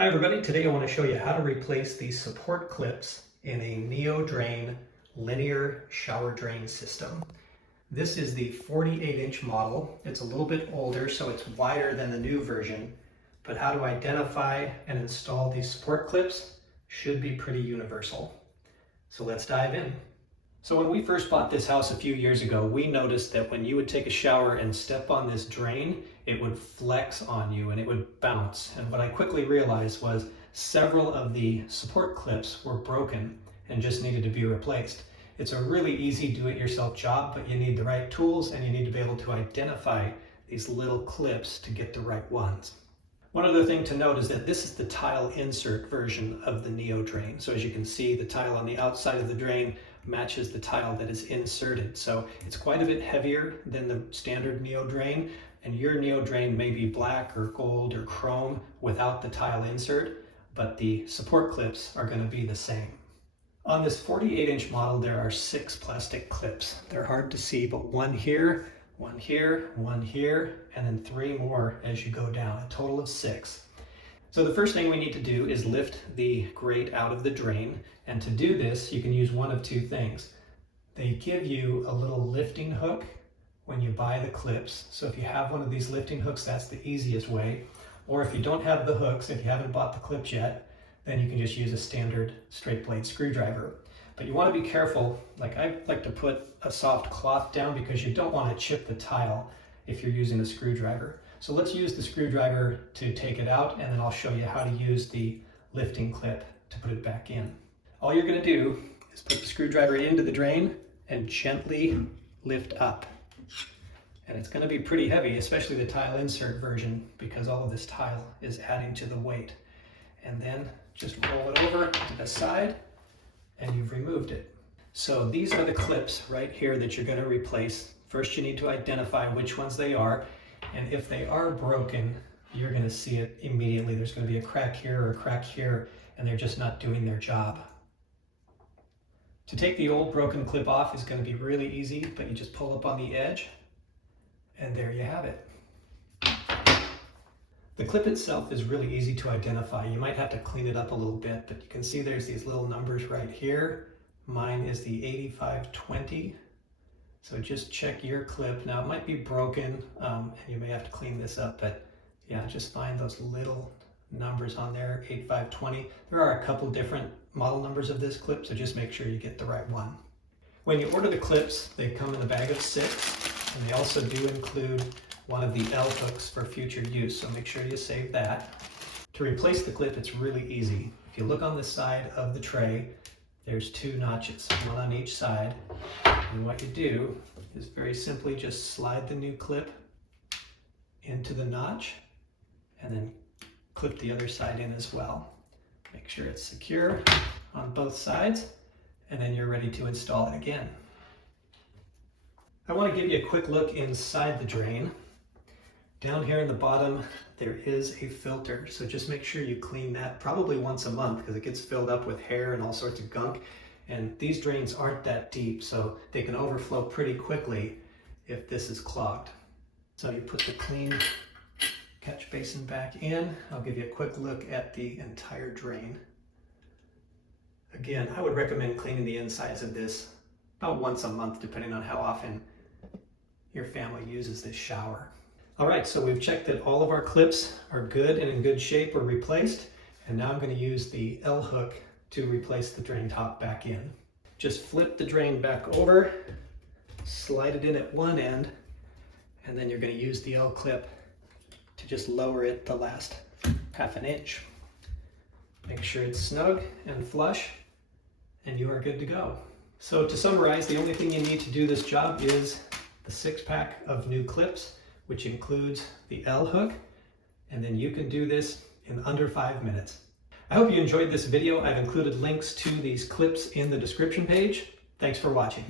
Hi everybody, today I want to show you how to replace these support clips in a Neodrain linear shower drain system. This is the 48-inch model. It's a little bit older, so it's wider than the new version, but how to identify and install these support clips should be pretty universal. So let's dive in. So when we first bought this house a few years ago, we noticed that when you would take a shower and step on this drain, it would flex on you and it would bounce. And what I quickly realized was several of the support clips were broken and just needed to be replaced. It's a really easy do-it-yourself job, but you need the right tools and you need to be able to identify these little clips to get the right ones. One other thing to note is that this is the tile insert version of the Neodrain. So as you can see, the tile on the outside of the drain matches the tile that is inserted. So it's quite a bit heavier than the standard Neodrain, and your Neodrain may be black or gold or chrome without the tile insert, but the support clips are going to be the same. On this 48-inch model, there are 6 plastic clips. They're hard to see, but one here, one here, one here, and then 3 more as you go down, a total of 6. So the first thing we need to do is lift the grate out of the drain, and to do this you can use one of 2 things. They give you a little lifting hook when you buy the clips, so if you have one of these lifting hooks, that's the easiest way. Or if you don't have the hooks, if you haven't bought the clips yet, then you can just use a standard straight blade screwdriver. But you want to be careful. Like, I like to put a soft cloth down because you don't want to chip the tile if you're using a screwdriver. So let's use the screwdriver to take it out, and then I'll show you how to use the lifting clip to put it back in. All you're going to do is put the screwdriver into the drain and gently lift up. And it's going to be pretty heavy, especially the tile insert version, because all of this tile is adding to the weight. And then just roll it over to the side and you've removed it. So these are the clips right here that you're going to replace. First you need to identify which ones they are, and if they are broken, you're going to see it immediately. There's going to be a crack here or a crack here, and they're just not doing their job. To take the old broken clip off is going to be really easy, but you just pull up on the edge, and there you have it. The clip itself is really easy to identify. You might have to clean it up a little bit, but you can see there's these little numbers right here. Mine is the 8520. So just check your clip. Now it might be broken, and you may have to clean this up, but yeah, just find those little numbers on there, 8520. There are a couple different model numbers of this clip, so just make sure you get the right one. When you order the clips, they come in a bag of 6, and they also do include one of the L hooks for future use, so make sure you save that. To replace the clip, it's really easy. If you look on the side of the tray, there's 2 notches, one on each side. And what you do is very simply just slide the new clip into the notch and then clip the other side in as well. Make sure it's secure on both sides, and then you're ready to install it again. I want to give you a quick look inside the drain. Down here in the bottom, there is a filter, so just make sure you clean that probably once a month because it gets filled up with hair and all sorts of gunk. And these drains aren't that deep, so they can overflow pretty quickly if this is clogged. So you put the clean catch basin back in. I'll give you a quick look at the entire drain. Again, I would recommend cleaning the insides of this about once a month, depending on how often your family uses this shower. All right, so we've checked that all of our clips are good and in good shape or replaced, and now I'm going to use the L hook to replace the drain top back in. Just flip the drain back over, slide it in at one end, and then you're going to use the L clip to just lower it the last ½ an inch. Make sure it's snug and flush, and you are good to go. So to summarize, the only thing you need to do this job is the 6-pack of new clips, which includes the L hook, and then you can do this in under 5 minutes. I hope you enjoyed this video. I've included links to these clips in the description page. Thanks for watching.